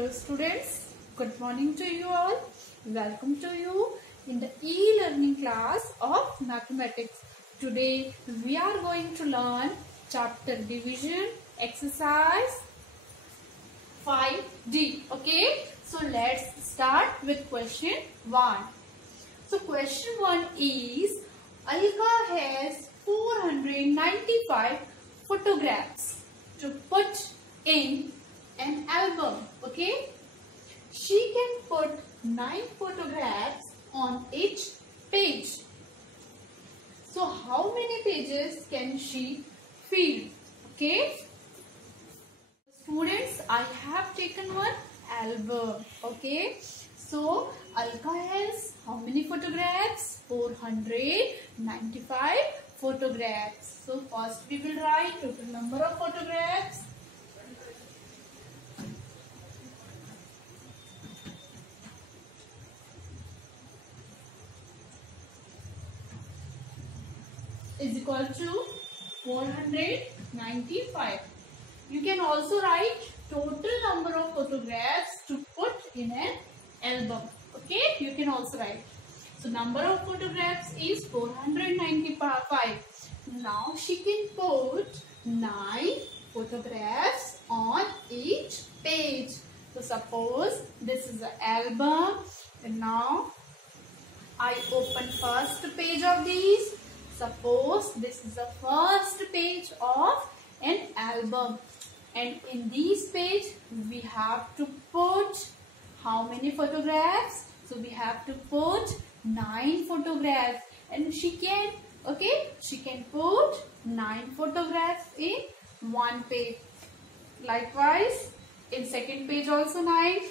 Hello students, good morning to you all. Welcome to you in the e-learning class of mathematics. Today we are going to learn chapter division exercise 5D. Okay, so let's start with question 1. So question 1 is Alka has 495 photographs to put in an album. Okay, she can put 9 photographs on each page. So how many pages can she fill? Okay, students, I have taken one album. Okay, so Alka has how many photographs? 495 photographs. So first we will write total number of photographs. Is equal to 495. You can also write total number of photographs to put in an album. Okay, you can also write. So number of photographs is 495. Now she can put 9 photographs on each page. So suppose this is an album, and now I open first page of these. Suppose this is the first page of an album, and in this page we have to put how many photographs? So we have to put 9 photographs, and she can put 9 photographs in one page. Likewise in second page also 9,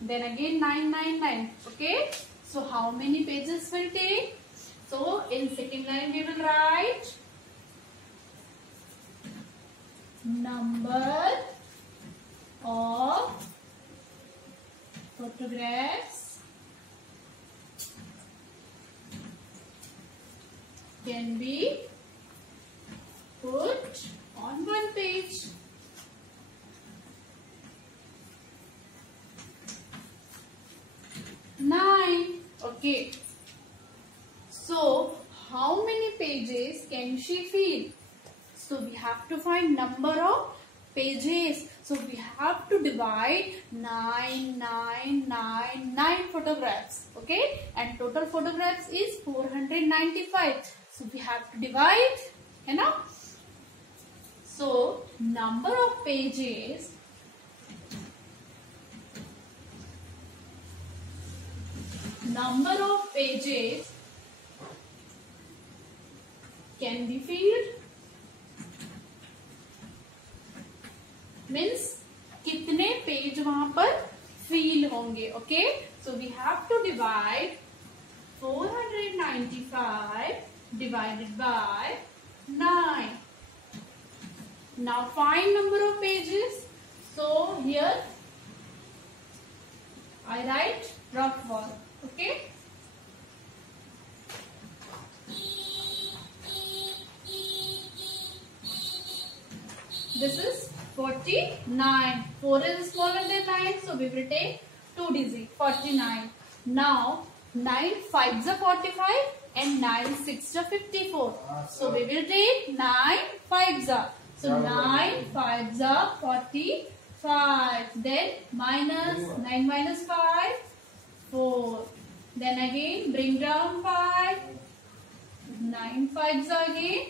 then again 9, 9, 9. Okay, so how many pages will take? So in second line we will write number of photographs can be put on one page. Nine. Okay. So, how many pages can she fill? So, we have to find number of pages. So, we have to divide 9 photographs. Okay? And total photographs is 495. So, we have to divide. You know? So, number of pages can be filled means कितने page वहां पर fill होंगे. Okay, so we have to divide 495 divided by 9. Now find number of pages. So here I write rough one. Okay, this is 49. 4 is smaller than 9, so we will take 2 digits, 49. Now 9 5s are 45 and 9 6s are 54. So we will take 9 5s are. So 9 5s are 45. Then minus 9 minus 5, 4. Then again bring down 5. 9 5s are again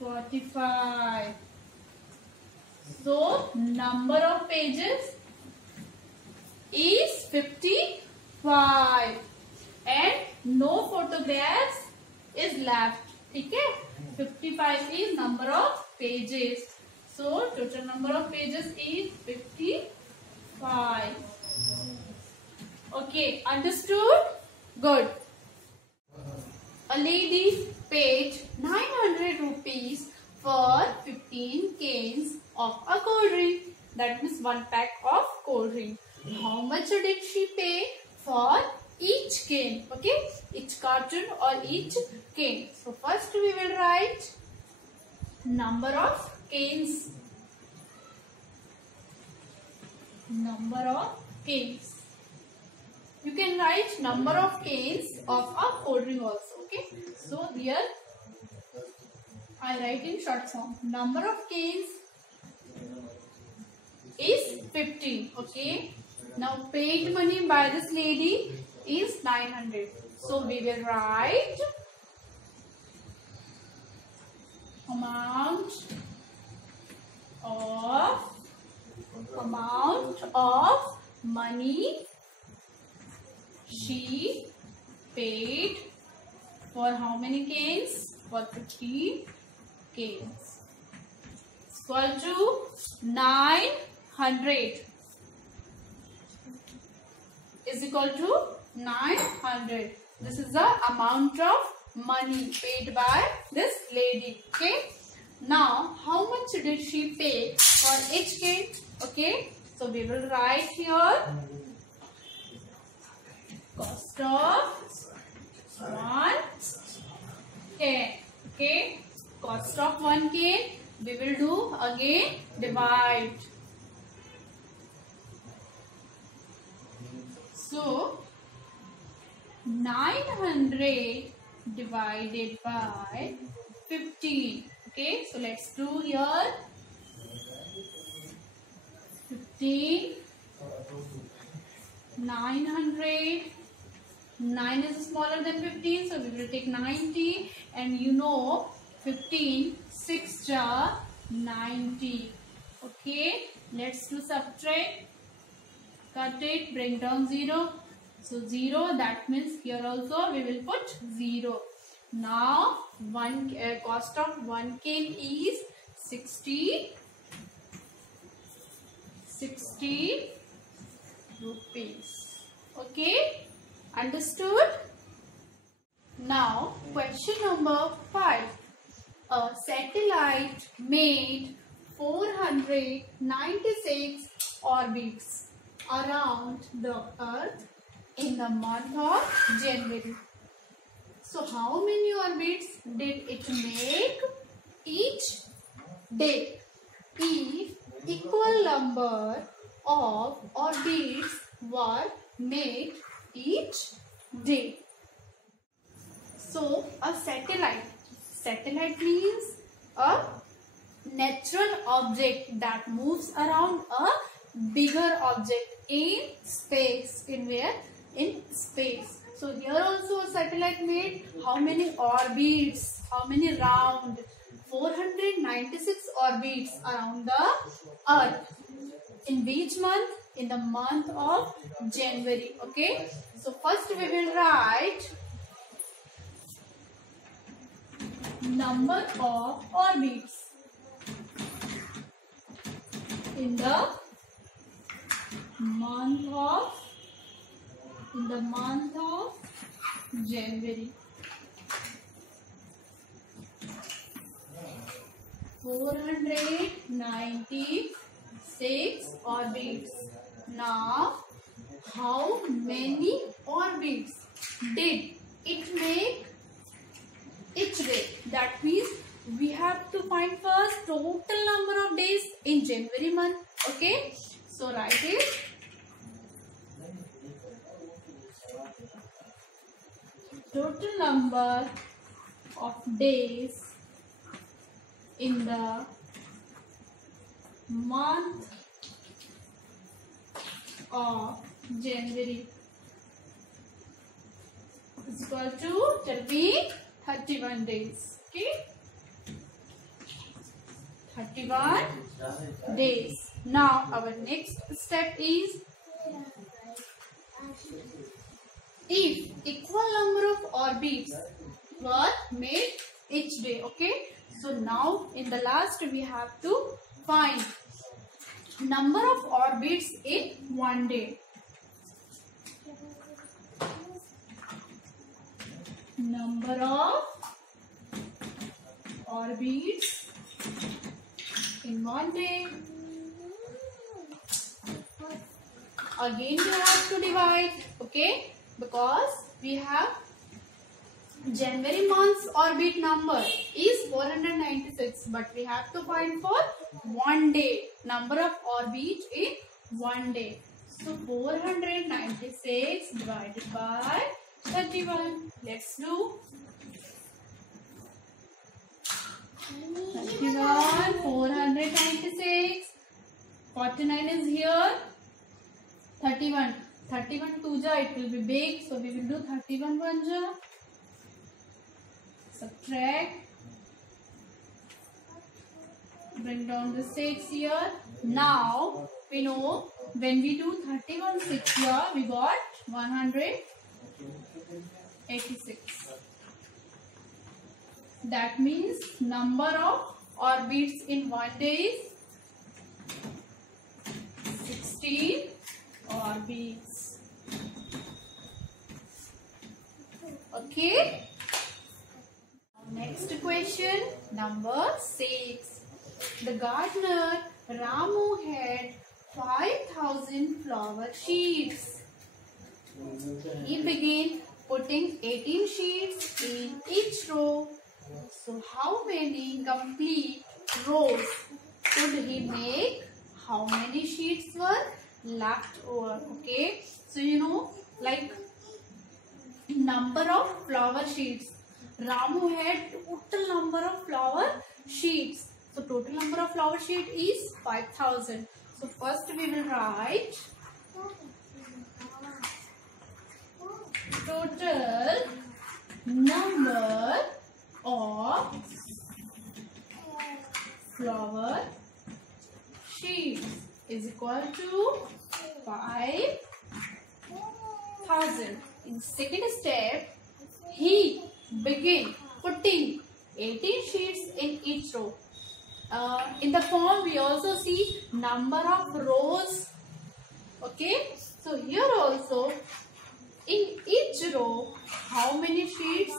45. So number of pages is 55 and no photographs is left. Okay, 55 is number of pages. So total number of pages is 55. Okay, understood? Good. A lady paid 900 rupees for 15 cans of a cold drink. That means 1 pack of cold drink. How much did she pay for each cane? Okay, each carton or each cane. So first we will write number of canes. Number of canes. You can write number of canes of a cold drink also. Okay. So here I write in short form. Number of canes is 15. Okay. Now paid money by this lady is 900. So we will write amount of money she paid for how many canes? For 15 canes. Equal to 900 is equal to 900. This is the amount of money paid by this lady. Okay. Now, how much did she pay for each cane? Okay. So we will write here cost of 1 cane. Okay. Cost of 1 cane. We will do again divide. So 900 divided by 15. Okay, so let's do here 15, 900. 9 is smaller than 15, so we will take 90, and you know 15 6 jar 90. Okay, let's do subtract. Cut it, bring down 0. So 0, that means here also we will put 0. Now cost of 1 cane is 60 rupees. Okay, understood? Now question number 5. A satellite made 496 orbits around the earth in the month of January. So how many orbits did it make each day? If equal number of orbits were made each day. So a satellite means a natural object that moves around a bigger object in space. In where? In space. So here also a satellite made how many orbits? How many round? 496 orbits around the earth. In which month? In the month of January. Okay. So first we will write number of orbits in the month of January. 496 orbits. Now, how many orbits did it make each day? That means we have to find first total number of days in January month. Okay, so write it. Total number of days in the month of January is equal to, tell me, 31 days. Okay, 31 days. Now our next step is if equal number of orbits were made each day. Okay, so now in the last we have to find number of orbits in one day. Number of orbits in one day. Again we have to divide. Okay, because we have January month's orbit number is 496, but we have to find for one day number of orbits in one day. So 496 divided by 31. Let's do 31, 496. 49 is here. 31. 31 2ja, it will be big. So we will do 31 1ja. Subtract. Bring down the 6 here. Now we know when we do 31 6 here, we got 186. That means number of orbits in one day is 16 orbits. Okay. Next question, number 6. The gardener Ramu had 5,000 flower sheets. He began putting 18 sheets in each row. So how many complete rows could he make? How many sheets were left over? Okay. So you know, like number of flower sheets. Ramu had total number of flower sheets. So total number of flower sheet is 5,000. So first we will write total number of flower sheets is equal to 5,000. In second step, he began putting 18 sheets in each row. In the form we also see number of rows. Okay, so here also in each row how many sheets?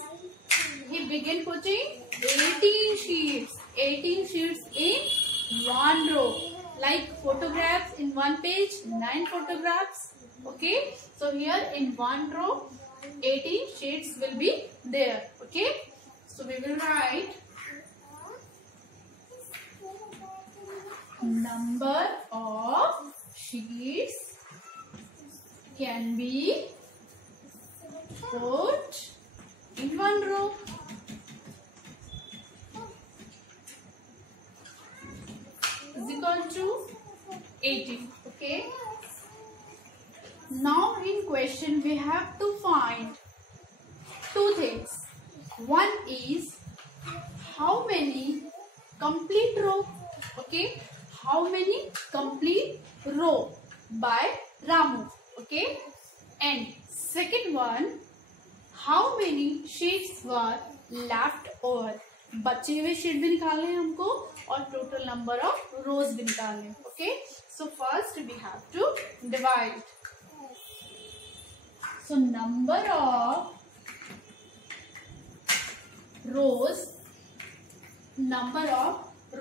He began putting 18 sheets. 18 sheets in one row. Like photographs in one page, 9 photographs. Okay, so here in one row 18 sheets will be there. Okay, so we will write number of sheets can be put in one row. Is equal to 18. Okay. Now in question we have to find two things. One is how many complete row. Okay. How many complete row by Ramu. Okay. And second one, how many sheets were left over. बचे हुए sheet भी निकालने हैं हमको और total number of रोज भी निकालने हैं. Okay, so first we have to divide. So number of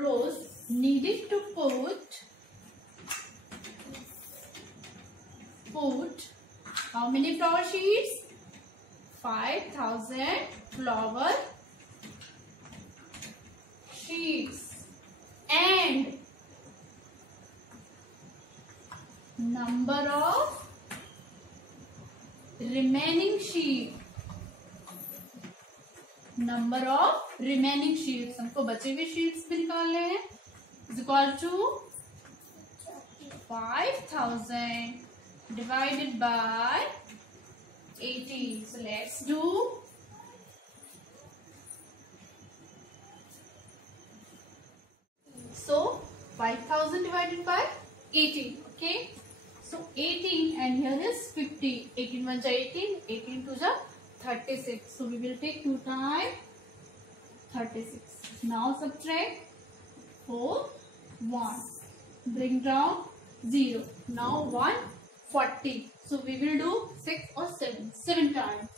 rows needed to put how many flower sheets? 5,000 flower sheets. And number of remaining sheets. हमको बचे हुए sheets भी निकालने हैं. Is equal to 5,000 divided by 80. So let's do so 5,000 divided by 80. Okay, so 18 and here is 50. 18 1 ja 18, 18 2 ja 36. So we will take 2 times 36. Now subtract 4 1, bring down 0. Now 140. So we will do 6 or 7 times.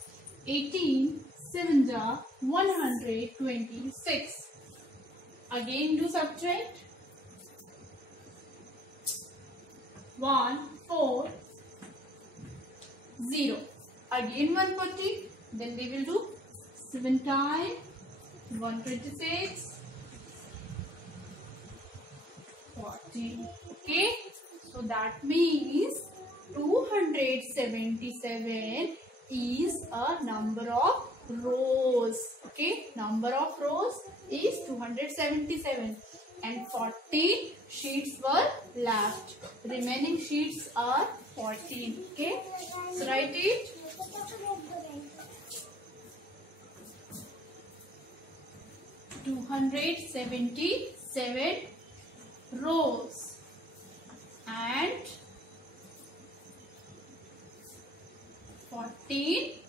18 7 ja 126. Again do subtract. 1 4 0. Again 140. Then we will do 7 times 126. 40. Okay. So that means 277 is a number of rows. Okay, number of rows is 277 and 14 sheets were left. Remaining sheets are 14. Okay, so write it. 277 rows and 14